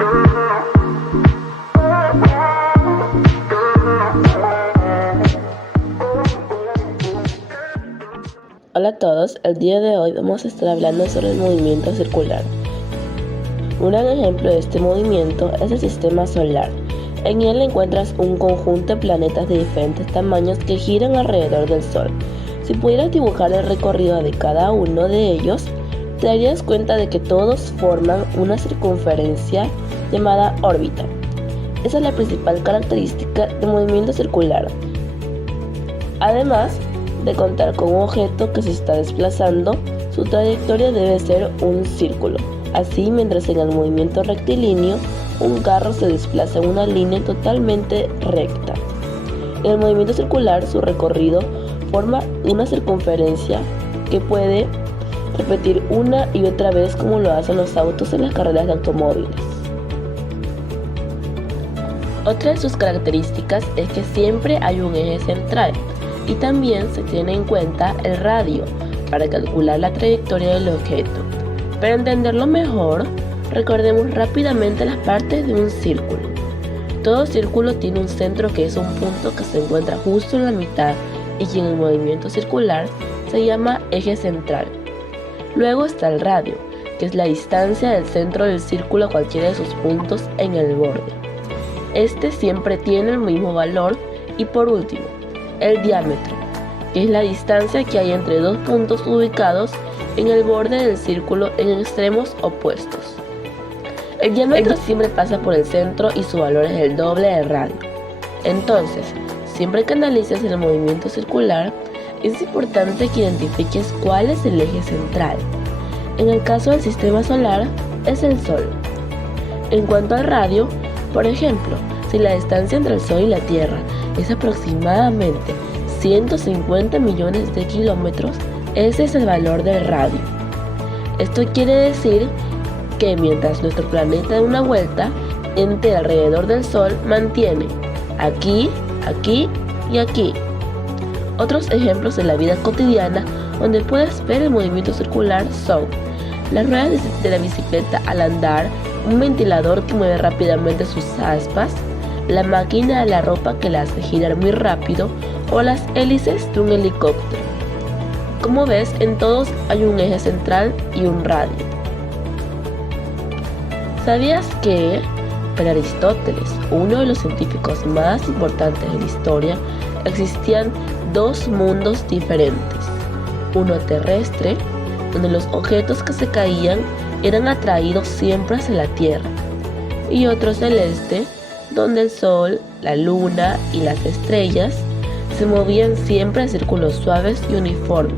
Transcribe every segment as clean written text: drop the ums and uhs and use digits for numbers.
Hola a todos, el día de hoy vamos a estar hablando sobre el movimiento circular. Un gran ejemplo de este movimiento es el sistema solar. En él encuentras un conjunto de planetas de diferentes tamaños que giran alrededor del Sol. Si pudieras dibujar el recorrido de cada uno de ellos, te darías cuenta de que todos forman una circunferencia llamada órbita. Esa es la principal característica del movimiento circular. Además de contar con un objeto que se está desplazando, su trayectoria debe ser un círculo. Así, mientras en el movimiento rectilíneo, un carro se desplaza en una línea totalmente recta. En el movimiento circular, su recorrido forma una circunferencia que puede repetir una y otra vez como lo hacen los autos en las carreras de automóviles. Otra de sus características es que siempre hay un eje central y también se tiene en cuenta el radio para calcular la trayectoria del objeto. Para entenderlo mejor, recordemos rápidamente las partes de un círculo. Todo círculo tiene un centro que es un punto que se encuentra justo en la mitad y que en el movimiento circular se llama eje central. Luego está el radio, que es la distancia del centro del círculo a cualquiera de sus puntos en el borde. Este siempre tiene el mismo valor. Y por último, el diámetro, que es la distancia que hay entre dos puntos ubicados en el borde del círculo en extremos opuestos. El diámetro siempre pasa por el centro y su valor es el doble del radio. Entonces, siempre que analices el movimiento circular, es importante que identifiques cuál es el eje central. En el caso del sistema solar, es el Sol. En cuanto al radio, por ejemplo, si la distancia entre el Sol y la Tierra es aproximadamente 150 millones de kilómetros, ese es el valor del radio. Esto quiere decir que mientras nuestro planeta da una vuelta entera alrededor del Sol, mantiene aquí, aquí y aquí. Otros ejemplos de la vida cotidiana donde puedes ver el movimiento circular son las ruedas de la bicicleta al andar, un ventilador que mueve rápidamente sus aspas, la máquina de la ropa que la hace girar muy rápido o las hélices de un helicóptero. Como ves, en todos hay un eje central y un radio. ¿Sabías que, para Aristóteles, uno de los científicos más importantes de la historia, existían dos mundos diferentes? Uno terrestre, donde los objetos que se caían eran atraídos siempre hacia la Tierra, y otro celeste, donde el Sol, la Luna y las estrellas se movían siempre en círculos suaves y uniformes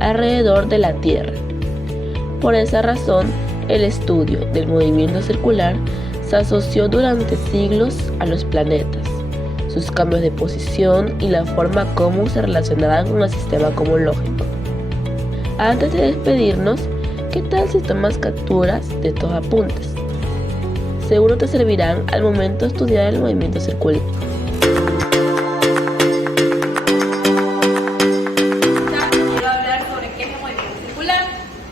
alrededor de la Tierra. Por esa razón, el estudio del movimiento circular se asoció durante siglos a los planetas, sus cambios de posición y la forma como se relacionaban con el sistema cosmológico. Antes de despedirnos, ¿qué tal si tomas capturas de estos apuntes? Seguro te servirán al momento de estudiar el movimiento circular. Quiero hablar sobre qué es el movimiento circular.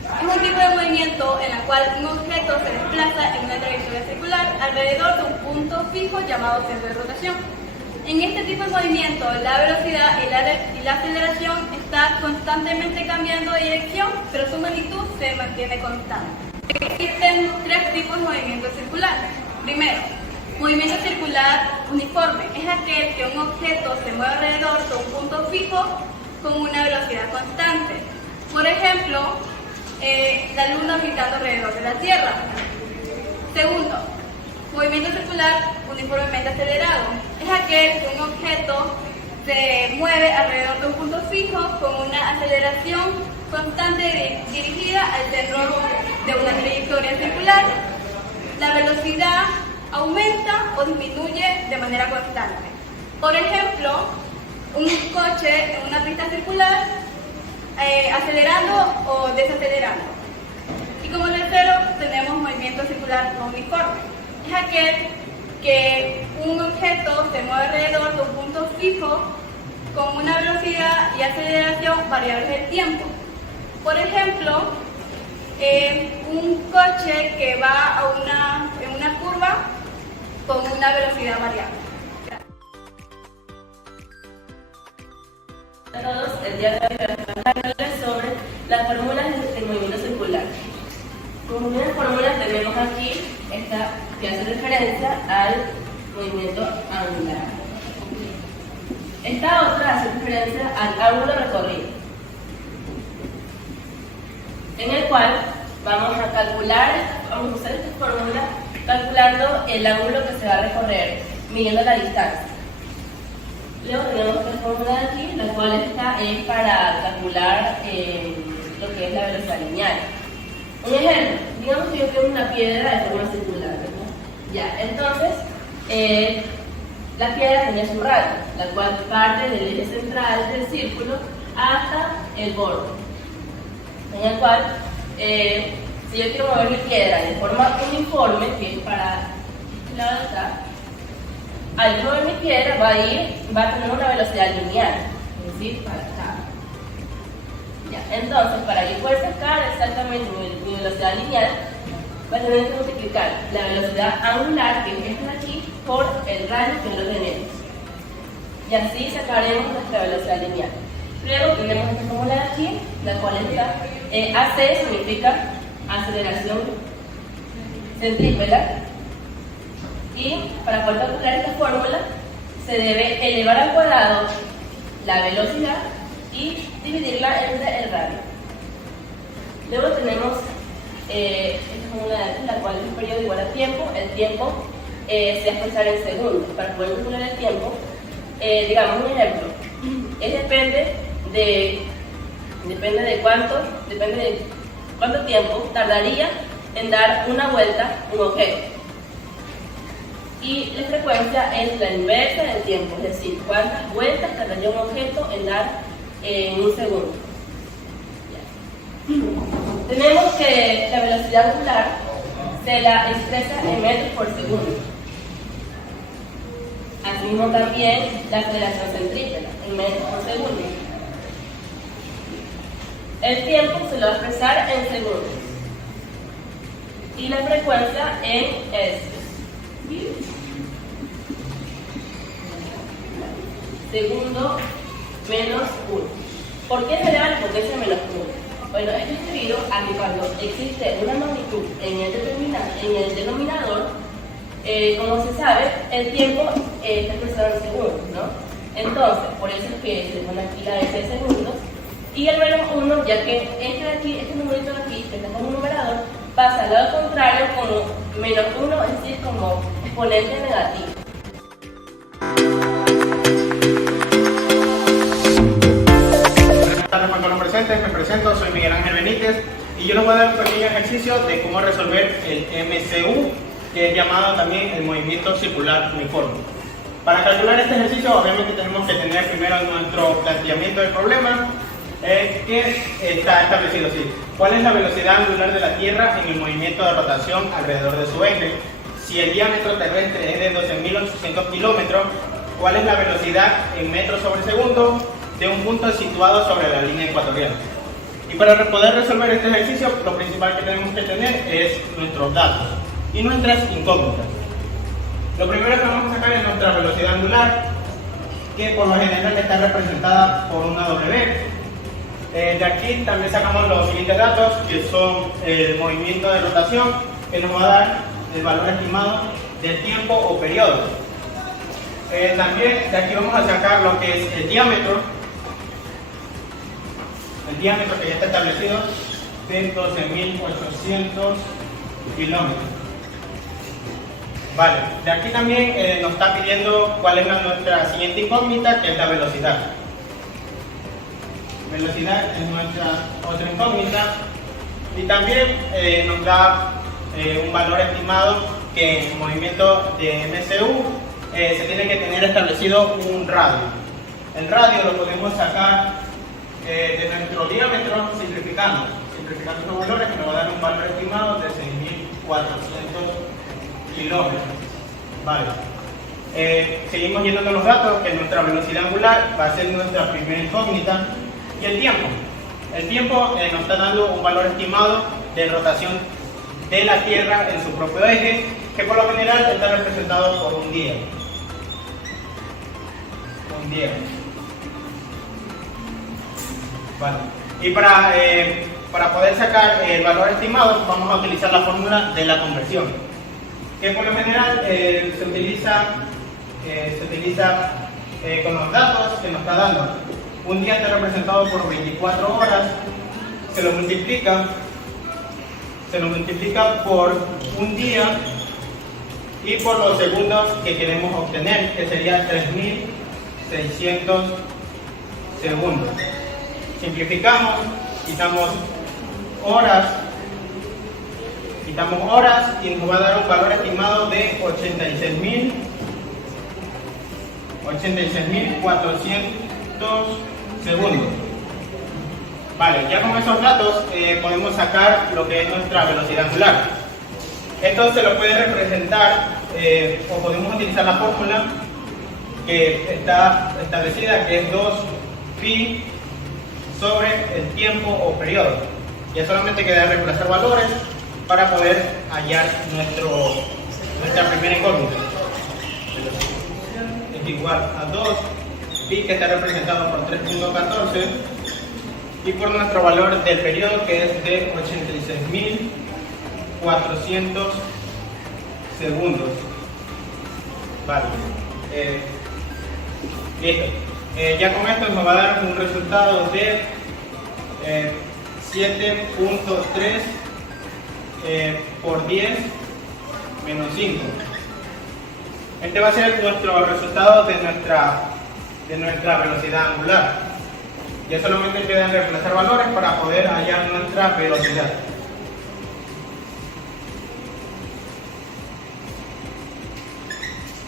Es un tipo de movimiento en el cual un objeto se desplaza en una trayectoria circular alrededor de un punto fijo llamado centro de rotación. En este tipo de movimiento, la velocidad y la aceleración está constantemente cambiando de dirección, pero su magnitud se mantiene constante. Existen tres tipos de movimiento circular. Primero, movimiento circular uniforme. Es aquel que un objeto se mueve alrededor de un punto fijo con una velocidad constante. Por ejemplo, la Luna orbitando alrededor de la Tierra. Segundo, movimiento circular uniformemente acelerado. Es aquel que un objeto se mueve alrededor de un punto fijo con una aceleración constante dirigida al centro de una trayectoria circular. La velocidad aumenta o disminuye de manera constante. Por ejemplo, un coche en una pista circular acelerando o desacelerando. Y como tercero tenemos movimiento circular no uniforme. Es aquel que un objeto se mueve alrededor de un punto fijo con una velocidad y aceleración variables del tiempo. Por ejemplo, un coche que va en una curva una velocidad variable. A todos, el día de hoy voy a hablarles sobre las fórmulas del movimiento circular. Como una fórmula tenemos aquí esta que hace referencia al movimiento angular. Esta otra hace referencia al ángulo recorrido, en el cual vamos a calcular, vamos a usar esta fórmula calculando el ángulo que se va a recorrer, midiendo la distancia. Luego tenemos esta fórmula de aquí, la cual es para calcular lo que es la velocidad lineal. Un ejemplo, digamos que yo tengo una piedra de forma circular, ¿verdad? Ya, entonces, la piedra tiene su radio, la cual parte del eje central del círculo hasta el borde, en el cual, si yo quiero mover mi piedra de forma uniforme, que es para el lado de acá, al mover mi piedra va a tener una velocidad lineal, es decir, para acá. Ya, entonces, para yo poder sacar exactamente mi velocidad lineal, va a tener que multiplicar la velocidad angular, que es esta de aquí, por el radio que lo tenemos. Y así sacaremos nuestra velocidad lineal. Luego tenemos esta fórmula de aquí, la cual está AC significa aceleración centrípeta. Y para poder calcular esta fórmula se debe elevar al cuadrado la velocidad y dividirla entre el radio. Luego tenemos esta fórmula de aquí, la cual es un periodo igual a tiempo. El tiempo se va a expresar en segundos. Para poder calcular el tiempo, digamos un ejemplo, depende de cuánto tiempo tardaría en dar una vuelta un objeto. Y la frecuencia es la inversa del tiempo, es decir, cuántas vueltas tardaría un objeto en dar en un segundo. Ya. Tenemos que la velocidad angular se la expresa en metros por segundo. Asimismo también la aceleración centrípeta en metros por segundo. El tiempo se lo va a expresar en segundos. Y la frecuencia en hercios. Segundo menos 1. ¿Por qué se eleva la potencia menos 1? Bueno, esto es debido a que cuando existe una magnitud en el denominador, como se sabe, el tiempo está expresado en segundos, ¿no? Entonces, por eso es que se pone aquí la S de segundos. Y el menos 1, ya que este numerito de aquí, que está como numerador, pasa al lado contrario como menos 1, es decir, como exponente negativo. Me presento, soy Miguel Ángel Benítez y yo les voy a dar un pequeño ejercicio de cómo resolver el MCU, que es llamado también el movimiento circular uniforme. Para calcular este ejercicio, obviamente tenemos que tener primero nuestro planteamiento del problema, que está establecido así. ¿Cuál es la velocidad angular de la Tierra en el movimiento de rotación alrededor de su eje? Si el diámetro terrestre es de 12.800 kilómetros, ¿cuál es la velocidad en metros sobre segundo de un punto situado sobre la línea ecuatorial? Y para poder resolver este ejercicio, lo principal que tenemos que tener es nuestros datos y nuestras incógnitas. Lo primero que vamos a sacar es nuestra velocidad angular, que por lo general está representada por una W. De aquí también sacamos los siguientes datos, que son el movimiento de rotación, que nos va a dar el valor estimado del tiempo o periodo. También de aquí vamos a sacar lo que es el diámetro que ya está establecido de 12.800 kilómetros. Vale, de aquí también nos está pidiendo cuál es nuestra siguiente incógnita, que es la velocidad. Velocidad es nuestra otra incógnita y también nos da un valor estimado que en el movimiento de MCU se tiene que tener establecido un radio. El radio lo podemos sacar de nuestro diámetro simplificando los valores, que nos va a dar un valor estimado de 6.400 kilómetros. Vale. Seguimos llenando los datos, que nuestra velocidad angular va a ser nuestra primera incógnita. Y el tiempo. El tiempo nos está dando un valor estimado de rotación de la Tierra en su propio eje, que por lo general está representado por un día. Un día. Vale. Y para poder sacar el valor estimado, vamos a utilizar la fórmula de la conversión, que por lo general se utiliza con los datos que nos está dando. Un día está representado por 24 horas, se lo multiplica por un día y por los segundos que queremos obtener, que sería 3600 segundos. Simplificamos, quitamos horas y nos va a dar un valor estimado de 86.400 segundos. Vale, ya con esos datos podemos sacar lo que es nuestra velocidad angular. Esto se lo puede representar o podemos utilizar la fórmula que está establecida, que es 2pi sobre el tiempo o periodo. Ya solamente queda reemplazar valores para poder hallar nuestra primera incógnita. Es igual a 2pi, que está representado por 3.14, y por nuestro valor del periodo, que es de 86.400 segundos. Vale. Listo. Ya con esto nos va a dar un resultado de 7.3 por 10 menos 5. Este va a ser nuestro resultado de nuestra velocidad angular. Ya solamente quedan reemplazar valores para poder hallar nuestra velocidad.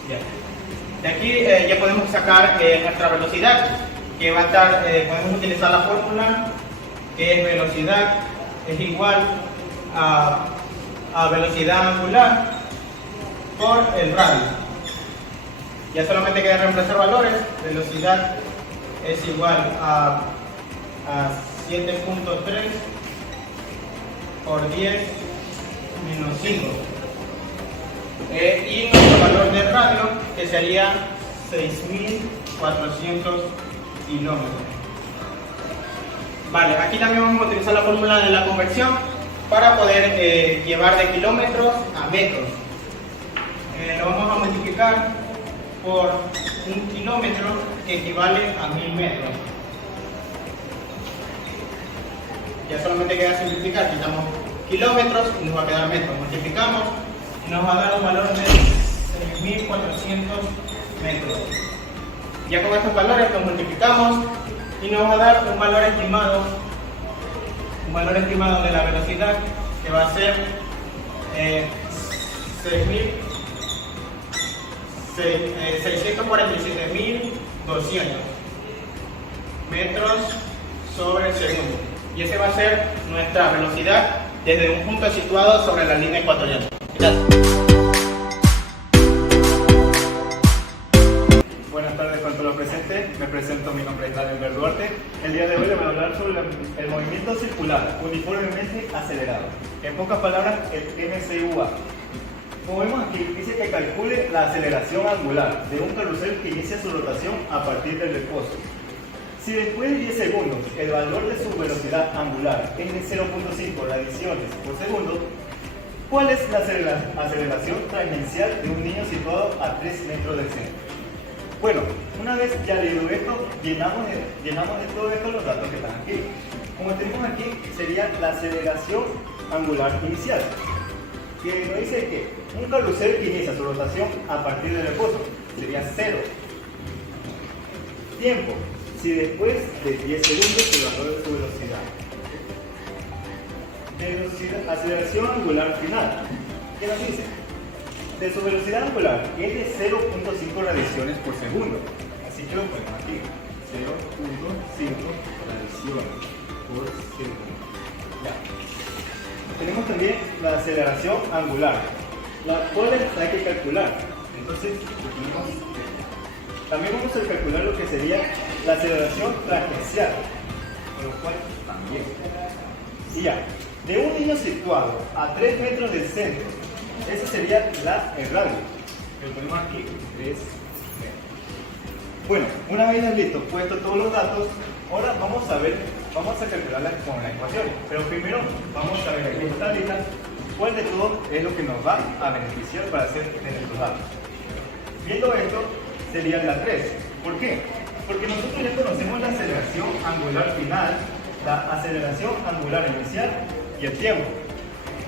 Bien. De aquí ya podemos sacar nuestra velocidad, que va a estar, podemos utilizar la fórmula, que es velocidad es igual a velocidad angular por el radio. Ya solamente queda reemplazar valores. Velocidad es igual a 7.3 por 10 menos 5. Y nuestro valor del radio, que sería 6.400 kilómetros. Vale, aquí también vamos a utilizar la fórmula de la conversión para poder llevar de kilómetros a metros. Lo vamos a multiplicar por un kilómetro, que equivale a 1000 metros. Ya solamente queda simplificar, quitamos kilómetros y nos va a quedar metros. Multiplicamos y nos va a dar un valor de 6.400 metros. Ya con estos valores los multiplicamos y nos va a dar un valor estimado de la velocidad, que va a ser 647.200 metros sobre segundo. Y ese va a ser nuestra velocidad desde un punto situado sobre la línea ecuatorial. Gracias. Buenas tardes con todos los presentes. Me presento, mi nombre es Daniel Duarte. El día de hoy les voy a hablar sobre el movimiento circular uniformemente acelerado. En pocas palabras, el MCUA. Como vemos aquí, dice que calcule la aceleración angular de un carrusel que inicia su rotación a partir del reposo. Si después de 10 segundos el valor de su velocidad angular es de 0.5 radianes por segundo, ¿cuál es la aceleración tangencial de un niño situado a 3 metros del centro? Bueno, una vez ya leído esto, llenamos de todo esto los datos que están aquí. Como tenemos aquí, sería la aceleración angular inicial, que nos dice que un carrusel que inicia su rotación a partir del reposo sería 0. Tiempo, si después de 10 segundos el valor de su velocidad. Aceleración angular final, ¿qué nos dice? De su velocidad angular, que es de 0.5 radianes por segundo. Así que lo ponemos aquí, 0.5 radianes por segundo. Ya. Tenemos también la aceleración angular, la cual hay que calcular. Entonces, también vamos a calcular lo que sería la aceleración tangencial, con lo cual también. Y ya, de un niño situado a 3 metros del centro, Ese sería el radio. Lo ponemos aquí, 3 metros. Bueno, una vez listo, puesto todos los datos, ahora vamos a calcularla con la ecuación. Pero primero vamos a ver aquí en esta lista cuál de todos es lo que nos va a beneficiar para hacer nuestros datos. Viendo esto, sería la 3. ¿Por qué? Porque nosotros ya conocemos la aceleración angular final, la aceleración angular inicial y el tiempo.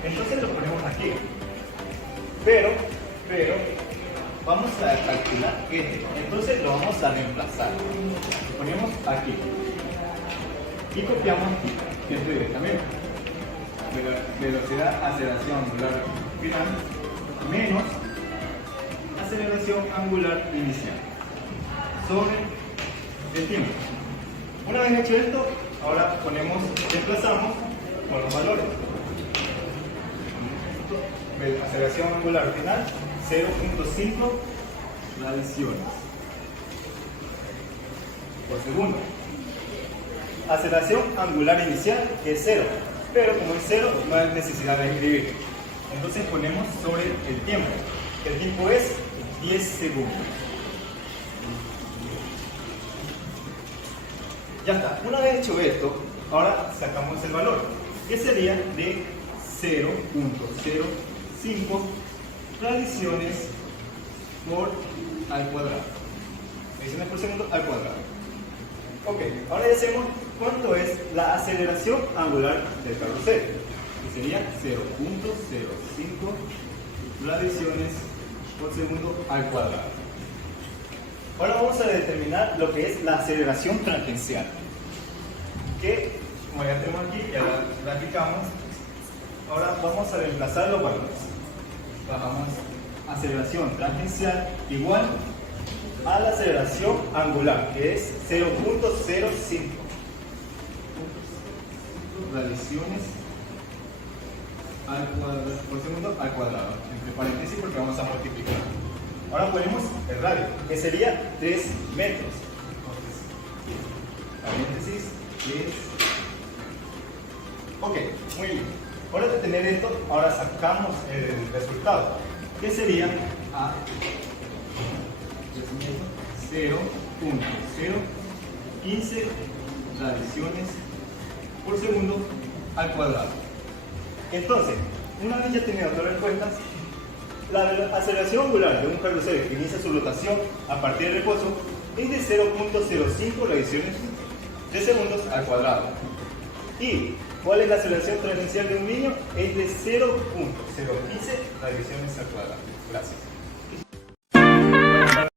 Entonces lo ponemos aquí. Pero vamos a calcular este. Entonces lo vamos a reemplazar. Lo ponemos aquí. Y copiamos esto directamente. Velocidad, aceleración angular final menos aceleración angular inicial sobre el tiempo. Una vez hecho esto, ahora reemplazamos con los valores. Aceleración angular final 0.5 radiaciones por segundo. Aceleración angular inicial es 0, pero como es 0 no hay necesidad de escribir. Entonces ponemos sobre el tiempo. El tiempo es 10 segundos. Ya está. Una vez hecho esto, ahora sacamos el valor, que sería de 0.05 radiaciones al cuadrado. Radiaciones por segundo al cuadrado. Ok, ahora ya sabemos cuánto es la aceleración angular del carrusel, que sería 0.05 radiaciones por segundo al cuadrado. Ahora vamos a determinar lo que es la aceleración tangencial, que como ya tenemos aquí, ya la graficamos. Ahora vamos a reemplazar los valores. Bajamos aceleración tangencial igual a la aceleración angular, que es 0.05 radiaciones al cuadrado, por segundo al cuadrado, entre paréntesis porque vamos a multiplicar. Ahora ponemos el radio, que sería 3 metros. Entonces, paréntesis, 3. Ok, muy bien. Ahora de tener esto, ahora sacamos el resultado, que sería a 0.015 radiaciones por segundo al cuadrado. Entonces, una vez ya tenido todas las respuestas, la aceleración angular de un carrusel que inicia su rotación a partir del reposo es de 0.05 radiaciones de segundos al cuadrado. ¿Y cuál es la aceleración tangencial de un niño? Es de 0.015 radiaciones al cuadrado. Gracias.